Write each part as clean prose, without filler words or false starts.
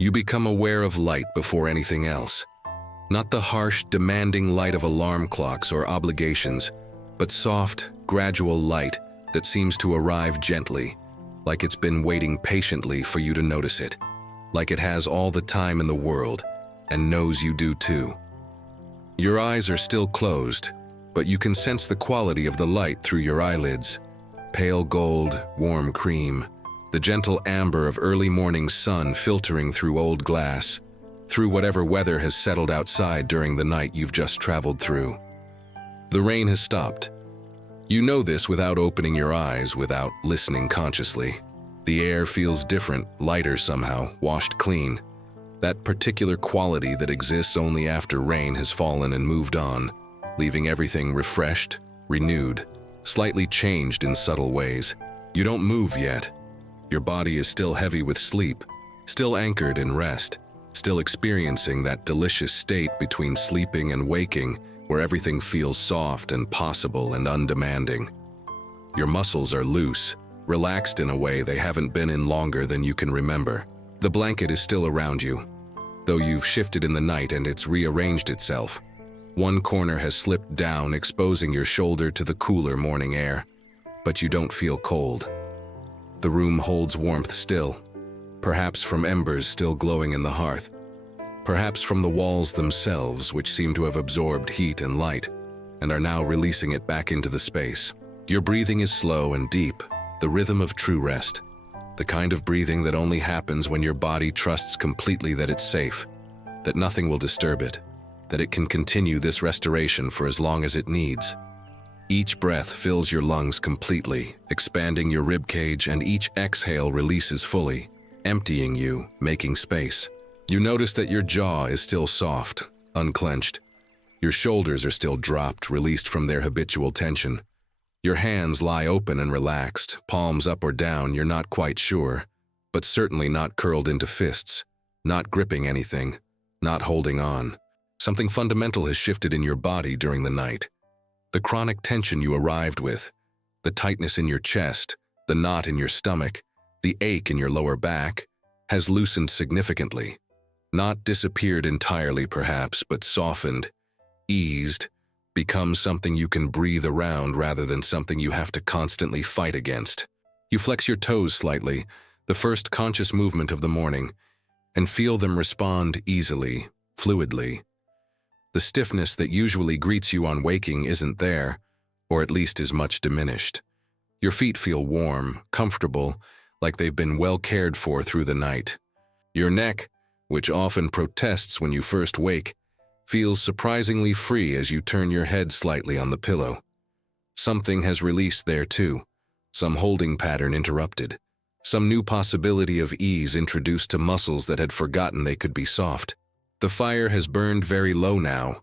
You become aware of light before anything else. Not the harsh, demanding light of alarm clocks or obligations, but soft, gradual light that seems to arrive gently, like it's been waiting patiently for you to notice it, like it has all the time in the world and knows you do too. Your eyes are still closed, but you can sense the quality of the light through your eyelids. Pale gold, warm cream, the gentle amber of early morning sun filtering through old glass, through whatever weather has settled outside during the night you've just traveled through. The rain has stopped. You know this without opening your eyes, without listening consciously. The air feels different, lighter somehow, washed clean. That particular quality that exists only after rain has fallen and moved on, leaving everything refreshed, renewed, slightly changed in subtle ways. You don't move yet. Your body is still heavy with sleep, still anchored in rest, still experiencing that delicious state between sleeping and waking, where everything feels soft and possible and undemanding. Your muscles are loose, relaxed in a way they haven't been in longer than you can remember. The blanket is still around you, though you've shifted in the night and it's rearranged itself. One corner has slipped down, exposing your shoulder to the cooler morning air, but you don't feel cold. The room holds warmth still, perhaps from embers still glowing in the hearth, perhaps from the walls themselves, which seem to have absorbed heat and light and are now releasing it back into the space. Your breathing is slow and deep, the rhythm of true rest, the kind of breathing that only happens when your body trusts completely that it's safe, that nothing will disturb it, that it can continue this restoration for as long as it needs. Each breath fills your lungs completely, expanding your ribcage, and each exhale releases fully, emptying you, making space. You notice that your jaw is still soft, unclenched. Your shoulders are still dropped, released from their habitual tension. Your hands lie open and relaxed, palms up or down, you're not quite sure, but certainly not curled into fists, not gripping anything, not holding on. Something fundamental has shifted in your body during the night. The chronic tension you arrived with, the tightness in your chest, the knot in your stomach, the ache in your lower back, has loosened significantly. Not disappeared entirely perhaps, but softened, eased, become something you can breathe around rather than something you have to constantly fight against. You flex your toes slightly, the first conscious movement of the morning, and feel them respond easily, fluidly. The stiffness that usually greets you on waking isn't there, or at least is much diminished. Your feet feel warm, comfortable, like they've been well cared for through the night. Your neck, which often protests when you first wake, feels surprisingly free as you turn your head slightly on the pillow. Something has released there too, some holding pattern interrupted, some new possibility of ease introduced to muscles that had forgotten they could be soft. The fire has burned very low now.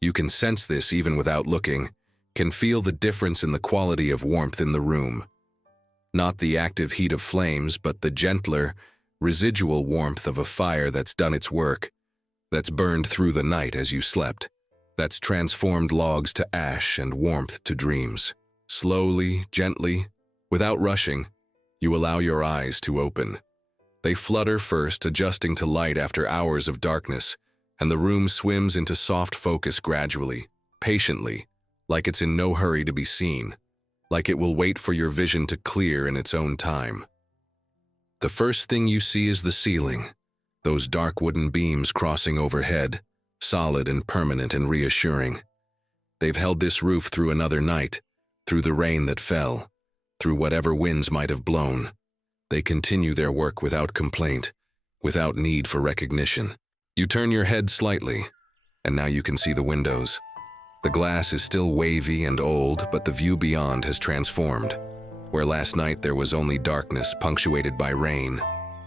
You can sense this even without looking, can feel the difference in the quality of warmth in the room. Not the active heat of flames, but the gentler, residual warmth of a fire that's done its work, that's burned through the night as you slept, that's transformed logs to ash and warmth to dreams. Slowly, gently, without rushing, you allow your eyes to open. They flutter first, adjusting to light after hours of darkness, and the room swims into soft focus gradually, patiently, like it's in no hurry to be seen, like it will wait for your vision to clear in its own time. The first thing you see is the ceiling, those dark wooden beams crossing overhead, solid and permanent and reassuring. They've held this roof through another night, through the rain that fell, through whatever winds might have blown. They continue their work without complaint, without need for recognition. You turn your head slightly, and now you can see the windows. The glass is still wavy and old, but the view beyond has transformed. Where last night there was only darkness punctuated by rain,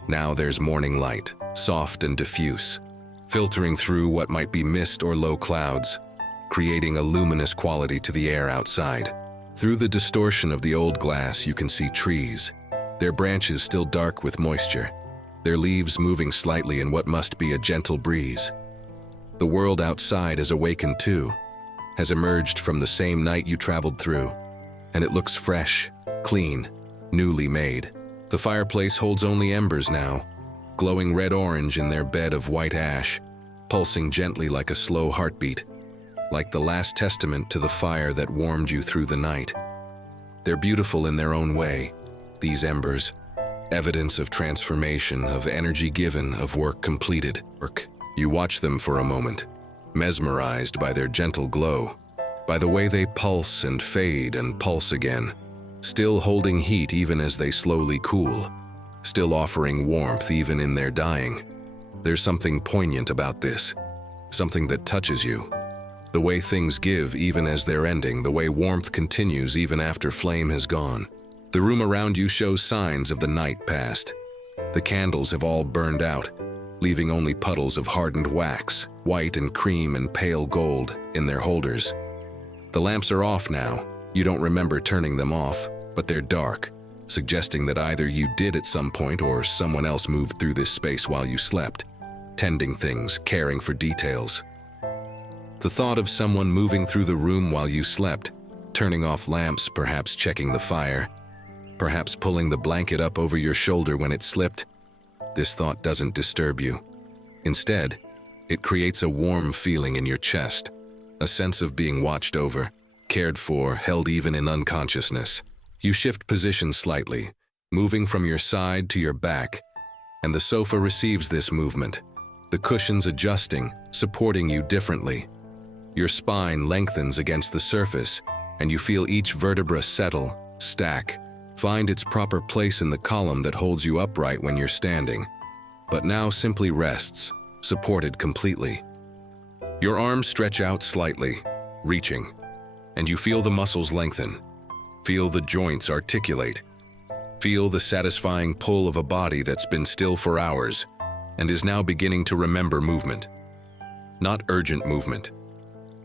now there's morning light, soft and diffuse, filtering through what might be mist or low clouds, creating a luminous quality to the air outside. Through the distortion of the old glass you can see trees, their branches still dark with moisture, their leaves moving slightly in what must be a gentle breeze. The world outside has awakened too, has emerged from the same night you traveled through, and it looks fresh, clean, newly made. The fireplace holds only embers now, glowing red-orange in their bed of white ash, pulsing gently like a slow heartbeat, like the last testament to the fire that warmed you through the night. They're beautiful in their own way, these embers, evidence of transformation, of energy given, of work completed. You watch them for a moment, mesmerized by their gentle glow, by the way they pulse and fade and pulse again, still holding heat even as they slowly cool, still offering warmth even in their dying. There's something poignant about this, something that touches you. The way things give even as they're ending, the way warmth continues even after flame has gone. The room around you shows signs of the night past. The candles have all burned out, leaving only puddles of hardened wax, white and cream and pale gold, in their holders. The lamps are off now. You don't remember turning them off, but they're dark, suggesting that either you did at some point or someone else moved through this space while you slept, tending things, caring for details. The thought of someone moving through the room while you slept, turning off lamps, perhaps checking the fire, perhaps pulling the blanket up over your shoulder when it slipped, this thought doesn't disturb you. Instead, it creates a warm feeling in your chest, a sense of being watched over, cared for, held even in unconsciousness. You shift position slightly, moving from your side to your back, and the sofa receives this movement, the cushions adjusting, supporting you differently. Your spine lengthens against the surface, and you feel each vertebra settle, stack, find its proper place in the column that holds you upright when you're standing, but now simply rests, supported completely. Your arms stretch out slightly, reaching, and you feel the muscles lengthen, feel the joints articulate, feel the satisfying pull of a body that's been still for hours and is now beginning to remember movement. Not urgent movement,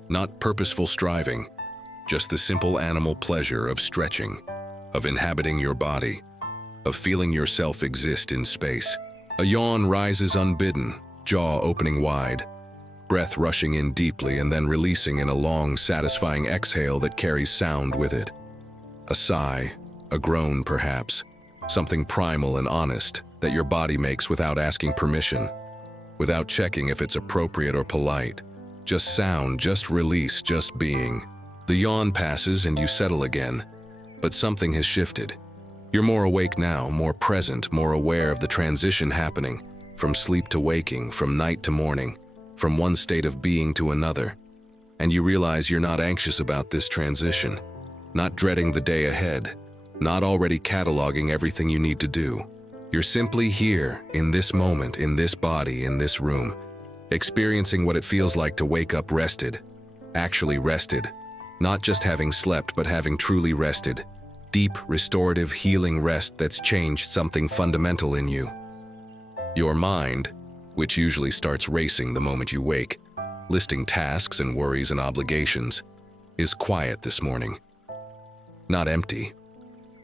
not purposeful striving, just the simple animal pleasure of stretching, of inhabiting your body, of feeling yourself exist in space. A yawn rises unbidden, jaw opening wide, breath rushing in deeply and then releasing in a long, satisfying exhale that carries sound with it. A sigh, a groan perhaps, something primal and honest that your body makes without asking permission, without checking if it's appropriate or polite. Just sound, just release, just being. The yawn passes and you settle again, but something has shifted. You're more awake now, more present, more aware of the transition happening, from sleep to waking, from night to morning, from one state of being to another. And you realize you're not anxious about this transition, not dreading the day ahead, not already cataloging everything you need to do. You're simply here, in this moment, in this body, in this room, experiencing what it feels like to wake up rested, actually rested, not just having slept but having truly rested, deep, restorative, healing rest that's changed something fundamental in you. Your mind, which usually starts racing the moment you wake, listing tasks and worries and obligations, is quiet this morning. Not empty.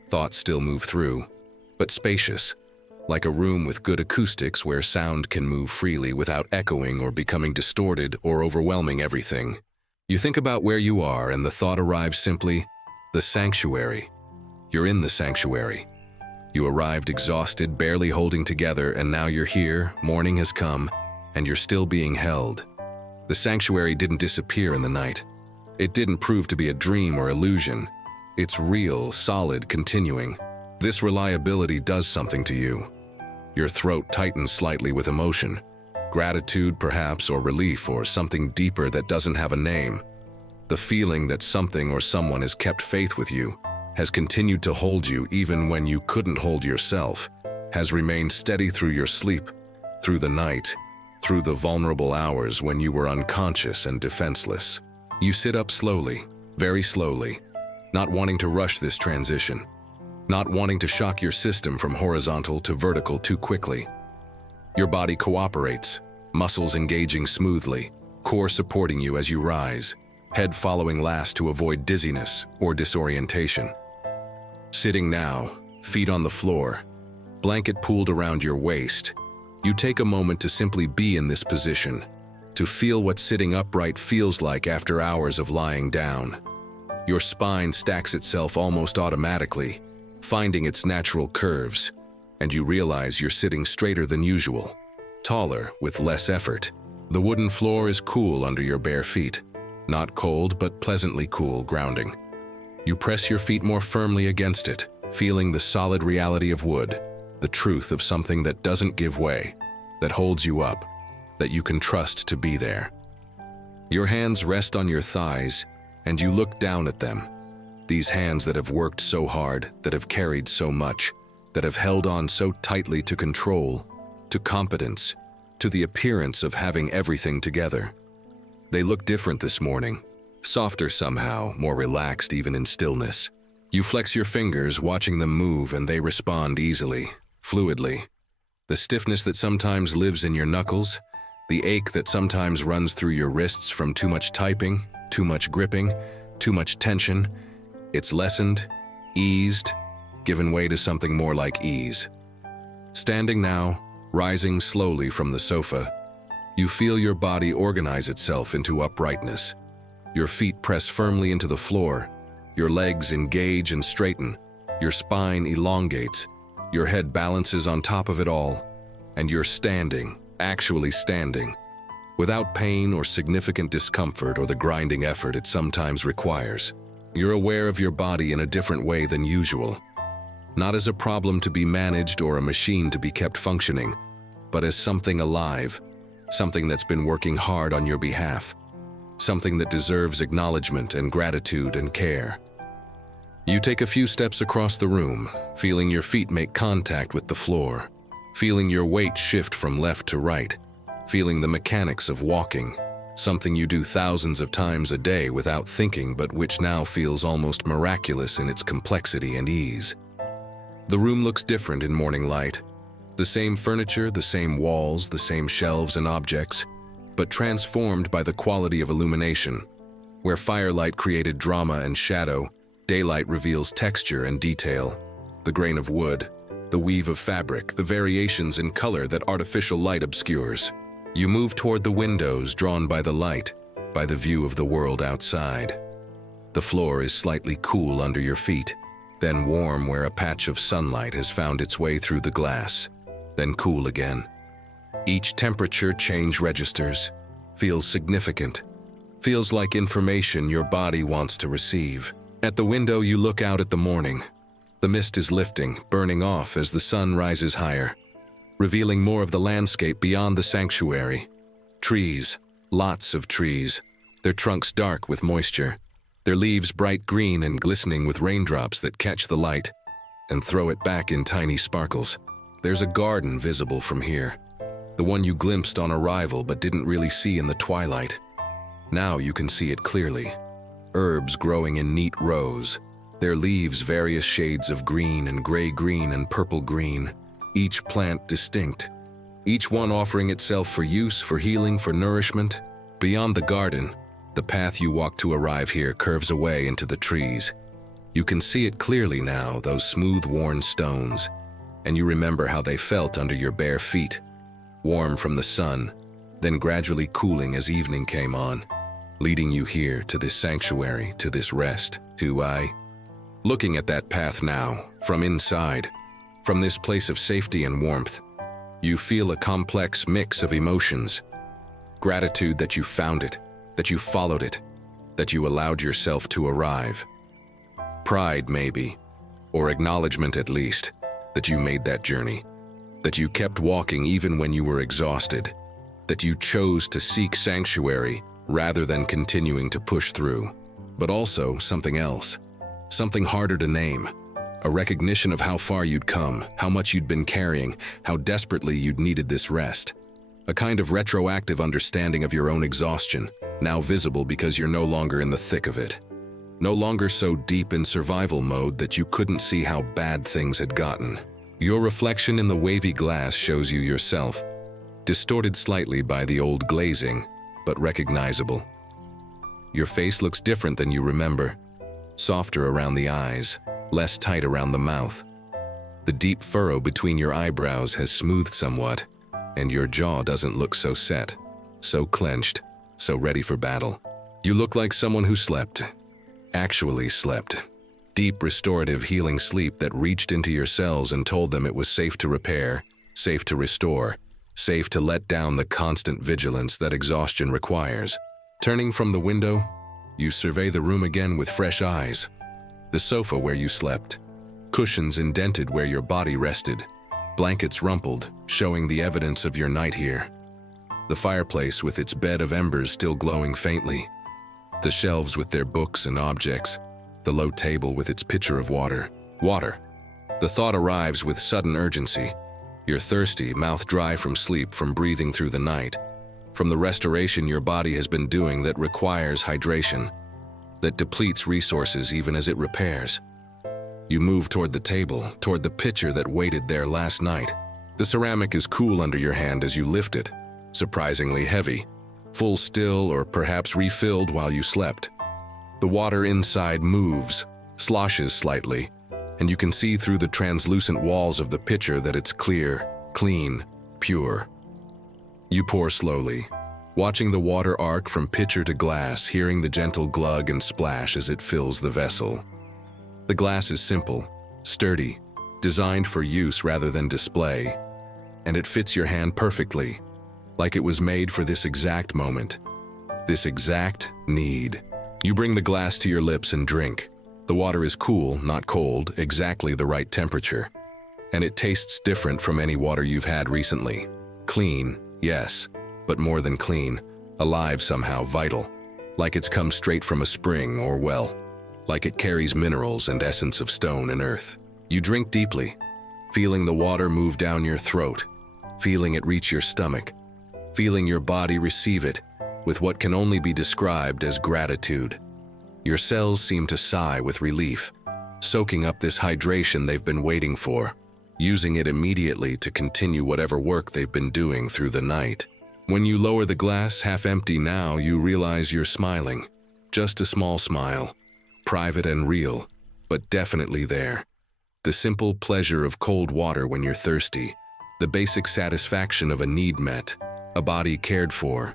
Thoughts still move through, but spacious, like a room with good acoustics where sound can move freely without echoing or becoming distorted or overwhelming everything. You think about where you are and the thought arrives simply, the sanctuary. You're in the sanctuary. You arrived exhausted, barely holding together, and now you're here, morning has come, and you're still being held. The sanctuary didn't disappear in the night. It didn't prove to be a dream or illusion. It's real, solid, continuing. This reliability does something to you. Your throat tightens slightly with emotion. Gratitude, perhaps, or relief, or something deeper that doesn't have a name. The feeling that something or someone has kept faith with you, has continued to hold you even when you couldn't hold yourself, has remained steady through your sleep, through the night, through the vulnerable hours when you were unconscious and defenseless. You sit up slowly, very slowly, not wanting to rush this transition, not wanting to shock your system from horizontal to vertical too quickly. Your body cooperates, muscles engaging smoothly, core supporting you as you rise, head following last to avoid dizziness or disorientation. Sitting now, feet on the floor, blanket pulled around your waist, you take a moment to simply be in this position, to feel what sitting upright feels like after hours of lying down. Your spine stacks itself almost automatically, finding its natural curves, and you realize you're sitting straighter than usual, taller with less effort. The wooden floor is cool under your bare feet. Not cold, but pleasantly cool, grounding. You press your feet more firmly against it, feeling the solid reality of wood, the truth of something that doesn't give way, that holds you up, that you can trust to be there. Your hands rest on your thighs, and you look down at them. These hands that have worked so hard, that have carried so much, that have held on so tightly to control, to competence, to the appearance of having everything together. They look different this morning, softer somehow, more relaxed even in stillness. You flex your fingers, watching them move, and they respond easily, fluidly. The stiffness that sometimes lives in your knuckles, the ache that sometimes runs through your wrists from too much typing, too much gripping, too much tension, it's lessened, eased, given way to something more like ease. Standing now, rising slowly from the sofa, you feel your body organize itself into uprightness. Your feet press firmly into the floor, your legs engage and straighten, your spine elongates, your head balances on top of it all, and you're standing, actually standing, without pain or significant discomfort or the grinding effort it sometimes requires. You're aware of your body in a different way than usual, not as a problem to be managed or a machine to be kept functioning, but as something alive, something that's been working hard on your behalf, something that deserves acknowledgement and gratitude and care. You take a few steps across the room, feeling your feet make contact with the floor, feeling your weight shift from left to right, feeling the mechanics of walking, something you do thousands of times a day without thinking, but which now feels almost miraculous in its complexity and ease. The room looks different in morning light. The same furniture, the same walls, the same shelves and objects, but transformed by the quality of illumination. Where firelight created drama and shadow, daylight reveals texture and detail. The grain of wood, the weave of fabric, the variations in color that artificial light obscures. You move toward the windows drawn by the light, by the view of the world outside. The floor is slightly cool under your feet, then warm where a patch of sunlight has found its way through the glass, then cool again. Each temperature change registers, feels significant, feels like information your body wants to receive. At the window you look out at the morning. The mist is lifting, burning off as the sun rises higher, revealing more of the landscape beyond the sanctuary. Trees, lots of trees, their trunks dark with moisture, their leaves bright green and glistening with raindrops that catch the light and throw it back in tiny sparkles. There's a garden visible from here, the one you glimpsed on arrival but didn't really see in the twilight. Now you can see it clearly. Herbs growing in neat rows, their leaves various shades of green and gray-green and purple-green, each plant distinct, each one offering itself for use, for healing, for nourishment. Beyond the garden, the path you walk to arrive here curves away into the trees. You can see it clearly now, those smooth, worn stones, and you remember how they felt under your bare feet, warm from the sun, then gradually cooling as evening came on, leading you here to this sanctuary, to this rest, Looking at that path now, from inside, from this place of safety and warmth, you feel a complex mix of emotions. Gratitude that you found it, that you followed it, that you allowed yourself to arrive. Pride maybe, or acknowledgement at least, that you made that journey, that you kept walking even when you were exhausted, that you chose to seek sanctuary rather than continuing to push through. But also something else, something harder to name, a recognition of how far you'd come, how much you'd been carrying, how desperately you'd needed this rest. A kind of retroactive understanding of your own exhaustion, now visible because you're no longer in the thick of it. No longer so deep in survival mode that you couldn't see how bad things had gotten. Your reflection in the wavy glass shows you yourself, distorted slightly by the old glazing, but recognizable. Your face looks different than you remember, softer around the eyes, less tight around the mouth. The deep furrow between your eyebrows has smoothed somewhat, and your jaw doesn't look so set, so clenched, so ready for battle. You look like someone who slept, actually slept. Deep, restorative, healing sleep that reached into your cells and told them it was safe to repair, safe to restore, safe to let down the constant vigilance that exhaustion requires. Turning from the window, you survey the room again with fresh eyes. The sofa where you slept, cushions indented where your body rested, blankets rumpled, showing the evidence of your night here. The fireplace with its bed of embers still glowing faintly. The shelves with their books and objects. The low table with its pitcher of water. Water. The thought arrives with sudden urgency. You're thirsty, mouth dry from sleep, from breathing through the night, from the restoration your body has been doing that requires hydration, that depletes resources even as it repairs. You move toward the table, toward the pitcher that waited there last night. The ceramic is cool under your hand as you lift it, surprisingly heavy, full still or perhaps refilled while you slept. The water inside moves, sloshes slightly, and you can see through the translucent walls of the pitcher that it's clear, clean, pure. You pour slowly, watching the water arc from pitcher to glass, hearing the gentle glug and splash as it fills the vessel. The glass is simple, sturdy, designed for use rather than display, and it fits your hand perfectly, like it was made for this exact moment, this exact need. You bring the glass to your lips and drink. The water is cool, not cold, exactly the right temperature. And it tastes different from any water you've had recently. Clean, yes, but more than clean. Alive somehow, vital. Like it's come straight from a spring or well. Like it carries minerals and essence of stone and earth. You drink deeply, feeling the water move down your throat, feeling it reach your stomach, feeling your body receive it with what can only be described as gratitude. Your cells seem to sigh with relief, soaking up this hydration they've been waiting for, using it immediately to continue whatever work they've been doing through the night. When you lower the glass, half empty now, you realize you're smiling. Just a small smile, private and real, but definitely there. The simple pleasure of cold water when you're thirsty, the basic satisfaction of a need met, a body cared for,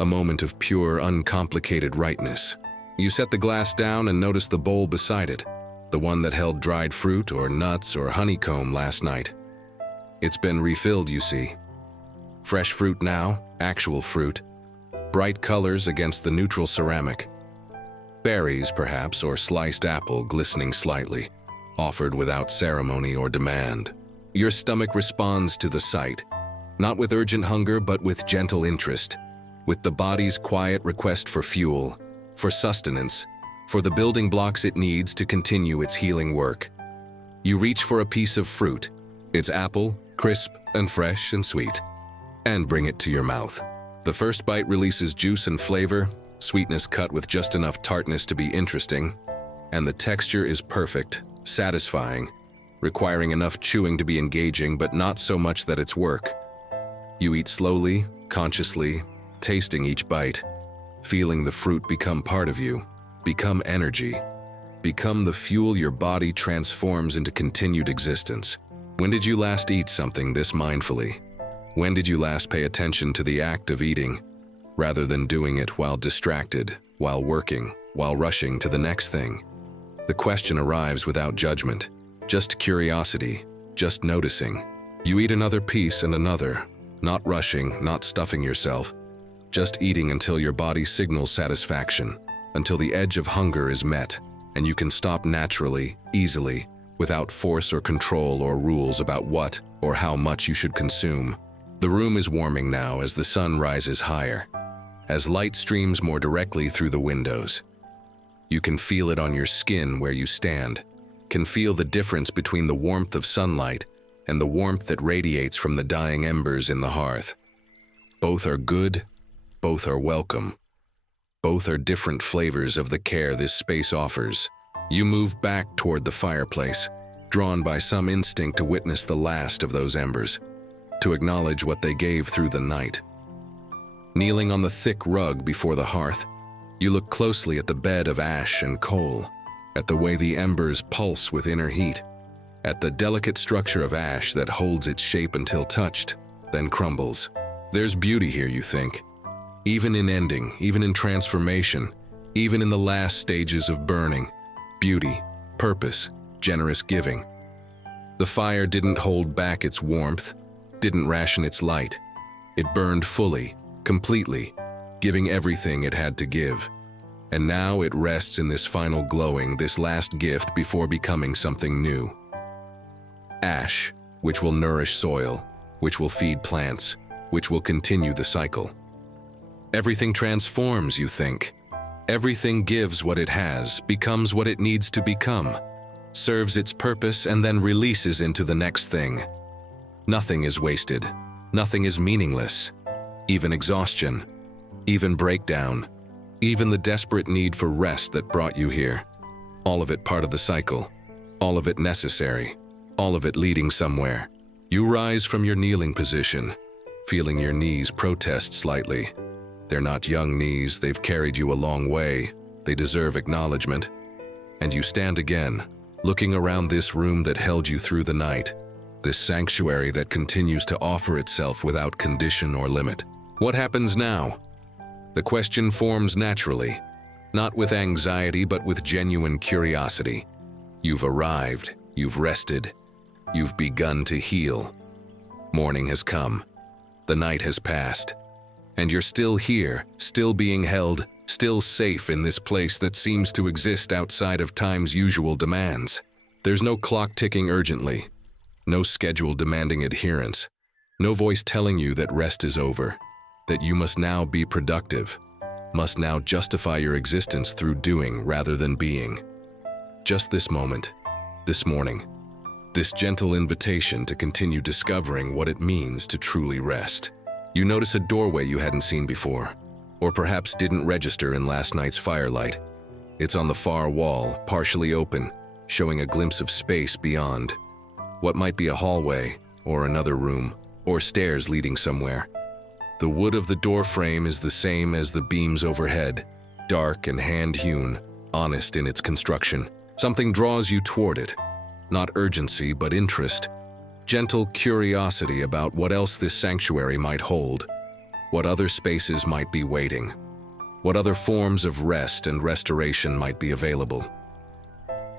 a moment of pure, uncomplicated rightness. You set the glass down and notice the bowl beside it, the one that held dried fruit or nuts or honeycomb last night. It's been refilled, you see. Fresh fruit now, actual fruit, bright colors against the neutral ceramic. Berries, perhaps, or sliced apple glistening slightly, offered without ceremony or demand. Your stomach responds to the sight, not with urgent hunger but with gentle interest, with the body's quiet request for fuel, for sustenance, for the building blocks it needs to continue its healing work. You reach for a piece of fruit. It's apple, crisp and fresh and sweet, and bring it to your mouth. The first bite releases juice and flavor, sweetness cut with just enough tartness to be interesting, and the texture is perfect, satisfying, requiring enough chewing to be engaging but not so much that it's work. You eat slowly, consciously, tasting each bite, feeling the fruit become part of you, become energy, become the fuel your body transforms into continued existence. When did you last eat something this mindfully? When did you last pay attention to the act of eating, rather than doing it while distracted, while working, while rushing to the next thing? The question arrives without judgment, just curiosity, just noticing. You eat another piece and another, not rushing, not stuffing yourself, just eating until your body signals satisfaction, until the edge of hunger is met, and you can stop naturally, easily, without force or control or rules about what or how much you should consume. The room is warming now as the sun rises higher, as light streams more directly through the windows. You can feel it on your skin where you stand, can feel the difference between the warmth of sunlight and the warmth that radiates from the dying embers in the hearth. Both are good, both are welcome. Both are different flavors of the care this space offers. You move back toward the fireplace, drawn by some instinct to witness the last of those embers, to acknowledge what they gave through the night. Kneeling on the thick rug before the hearth, you look closely at the bed of ash and coal, at the way the embers pulse with inner heat, at the delicate structure of ash that holds its shape until touched, then crumbles. There's beauty here, you think. Even in ending, even in transformation, even in the last stages of burning. Beauty, purpose, generous giving. The fire didn't hold back its warmth, didn't ration its light. It burned fully, completely, giving everything it had to give. And now it rests in this final glowing, this last gift before becoming something new. Ash, which will nourish soil, which will feed plants, which will continue the cycle. Everything transforms, you think. Everything gives what it has, becomes what it needs to become, serves its purpose, and then releases into the next thing. Nothing is wasted. Nothing is meaningless. Even exhaustion, even breakdown, even the desperate need for rest that brought you here. All of it part of the cycle, all of it necessary, all of it leading somewhere. You rise from your kneeling position, feeling your knees protest slightly. They're not young knees, they've carried you a long way, they deserve acknowledgement. And you stand again, looking around this room that held you through the night, this sanctuary that continues to offer itself without condition or limit. What happens now? The question forms naturally, not with anxiety but with genuine curiosity. You've arrived, you've rested, you've begun to heal. Morning has come, the night has passed, and you're still here, still being held, still safe in this place that seems to exist outside of time's usual demands. There's no clock ticking urgently, no schedule demanding adherence, no voice telling you that rest is over, that you must now be productive, must now justify your existence through doing rather than being. Just this moment, this morning, this gentle invitation to continue discovering what it means to truly rest. You notice a doorway you hadn't seen before, or perhaps didn't register in last night's firelight. It's on the far wall, partially open, showing a glimpse of space beyond. What might be a hallway, or another room, or stairs leading somewhere. The wood of the door frame is the same as the beams overhead, dark and hand-hewn, honest in its construction. Something draws you toward it, not urgency but interest, gentle curiosity about what else this sanctuary might hold, what other spaces might be waiting, what other forms of rest and restoration might be available.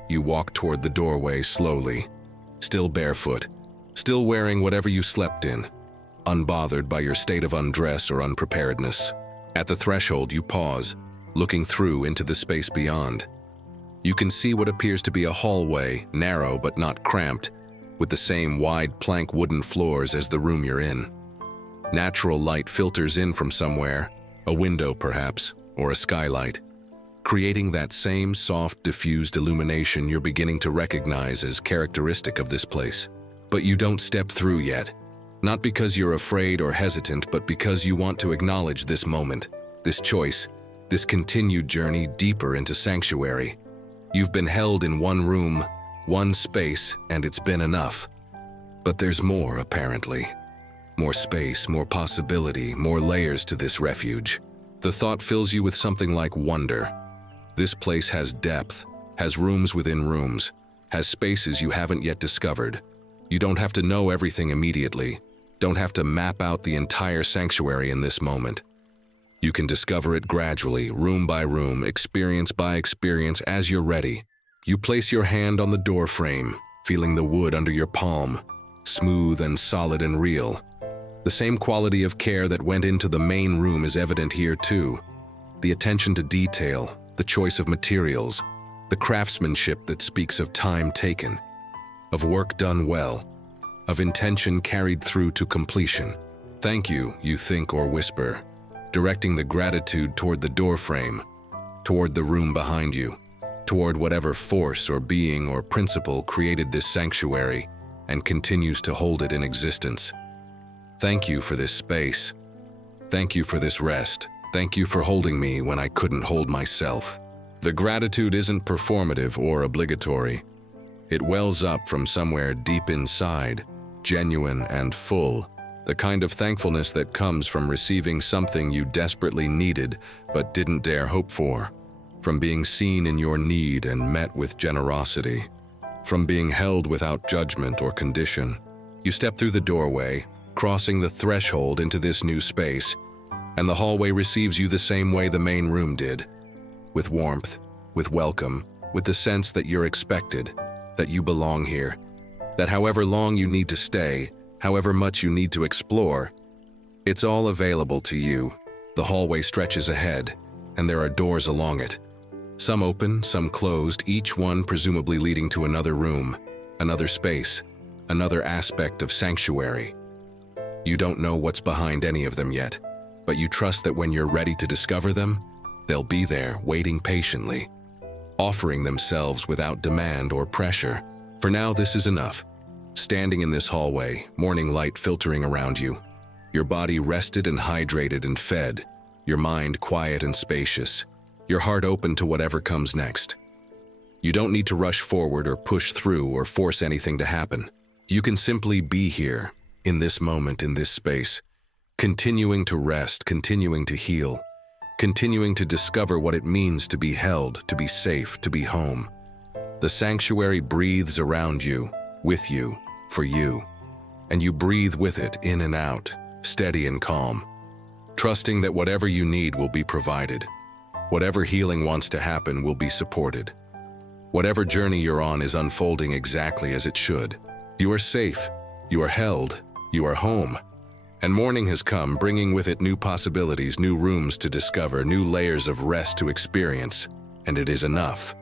You walk toward the doorway slowly, still barefoot, still wearing whatever you slept in, unbothered by your state of undress or unpreparedness. At the threshold, you pause, looking through into the space beyond. You can see what appears to be a hallway, narrow but not cramped, with the same wide plank wooden floors as the room you're in. Natural light filters in from somewhere, a window perhaps, or a skylight, creating that same soft, diffused illumination you're beginning to recognize as characteristic of this place. But you don't step through yet. Not because you're afraid or hesitant, but because you want to acknowledge this moment, this choice, this continued journey deeper into sanctuary. You've been held in one room, one space, and it's been enough. But there's more, apparently. More space, more possibility, more layers to this refuge. The thought fills you with something like wonder. This place has depth, has rooms within rooms, has spaces you haven't yet discovered. You don't have to know everything immediately, don't have to map out the entire sanctuary in this moment. You can discover it gradually, room by room, experience by experience as you're ready. You place your hand on the door frame, feeling the wood under your palm, smooth and solid and real. The same quality of care that went into the main room is evident here too. The attention to detail, the choice of materials, the craftsmanship that speaks of time taken, of work done well, of intention carried through to completion. Thank you, you think or whisper, directing the gratitude toward the doorframe, toward the room behind you, toward whatever force or being or principle created this sanctuary and continues to hold it in existence. Thank you for this space. Thank you for this rest. Thank you for holding me when I couldn't hold myself. The gratitude isn't performative or obligatory. It wells up from somewhere deep inside, genuine and full, the kind of thankfulness that comes from receiving something you desperately needed but didn't dare hope for, from being seen in your need and met with generosity, from being held without judgment or condition. You step through the doorway, crossing the threshold into this new space, and the hallway receives you the same way the main room did, with warmth, with welcome, with the sense that you're expected, that you belong here, that however long you need to stay, however much you need to explore, it's all available to you. The hallway stretches ahead, and there are doors along it. Some open, some closed, each one presumably leading to another room, another space, another aspect of sanctuary. You don't know what's behind any of them yet, but you trust that when you're ready to discover them, they'll be there, waiting patiently, offering themselves without demand or pressure. For now, this is enough. Standing in this hallway, morning light filtering around you, your body rested and hydrated and fed, your mind quiet and spacious, your heart open to whatever comes next. You don't need to rush forward or push through or force anything to happen. You can simply be here, in this moment, in this space, continuing to rest, continuing to heal, continuing to discover what it means to be held, to be safe, to be home. The sanctuary breathes around you, with you, for you, and you breathe with it in and out, steady and calm, trusting that whatever you need will be provided. Whatever healing wants to happen will be supported. Whatever journey you're on is unfolding exactly as it should. You are safe, you are held, you are home. And morning has come, bringing with it new possibilities, new rooms to discover, new layers of rest to experience, and it is enough.